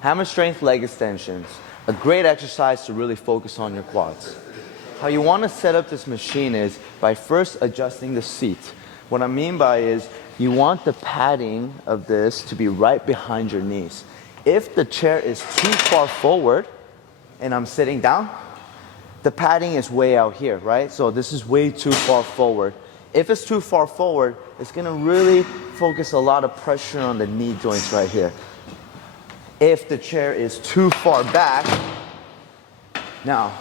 Hammer strength leg extensions, a great exercise to really focus on your quads. How you want to set up this machine is by first adjusting the seat. What I mean by is you want the padding of this to be right behind your knees. If the chair is too far forward and I'm sitting down, the padding is way out here, right? So this is way too far forward. If it's too far forward, it's gonna really focus a lot of pressure on the knee joints right here. If the chair is too far back, now,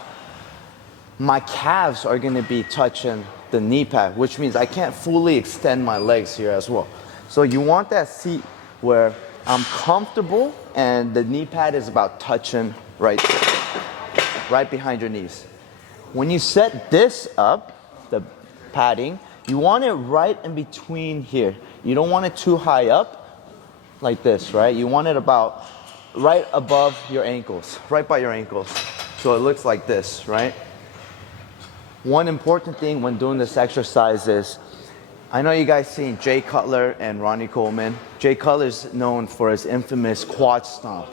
my calves are gonna be touching the knee pad, which means I can't fully extend my legs here as well. So you want that seat where I'm comfortable and the knee pad is about touching right there, right behind your knees. When you set this up, the padding, you want it right in between here. You don't want it too high up like this, right? You want it about right above your ankles, right by your ankles. So it looks like this, right? One important thing when doing this exercise is, I know you guys seen Jay Cutler and Ronnie Coleman. Jay Cutler is known for his infamous quad stomp.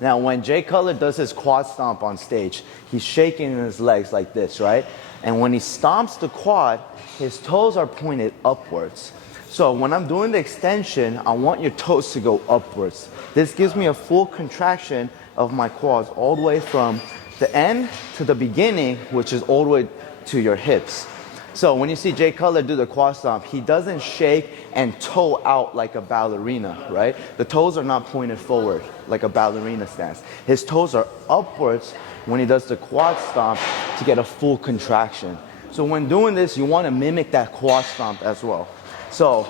Now, when Jay Cutler does his quad stomp on stage, he's shaking his legs like this, right? And when he stomps the quad, his toes are pointed upwards. So when I'm doing the extension, I want your toes to go upwards. This gives me a full contraction of my quads all the way from the end to the beginning, which is all the way to your hips. So when you see Jay Cutler do the quad stomp, he doesn't shake and toe out like a ballerina, right? The toes are not pointed forward like a ballerina stance. His toes are upwards when he does the quad stomp to get a full contraction. So when doing this, you want to mimic that quad stomp as well. So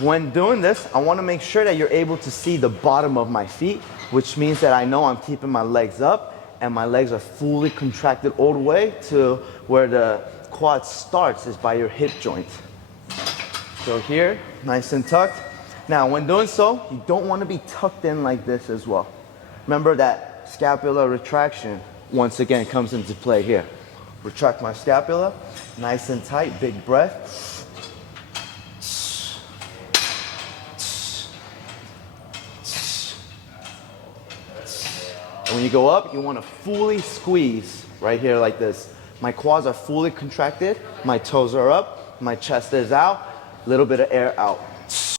when doing this, I want to make sure that you're able to see the bottom of my feet, which means that I know I'm keeping my legs up and my legs are fully contracted all the way to where the quad starts is by your hip joint. So here, nice and tucked. Now, when doing so, you don't want to be tucked in like this as well. Remember that scapular retraction, once again, comes into play here. Retract my scapula, nice and tight, big breath. And when you go up, you want to fully squeeze right here like this. My quads are fully contracted, my toes are up, my chest is out, a little bit of air out.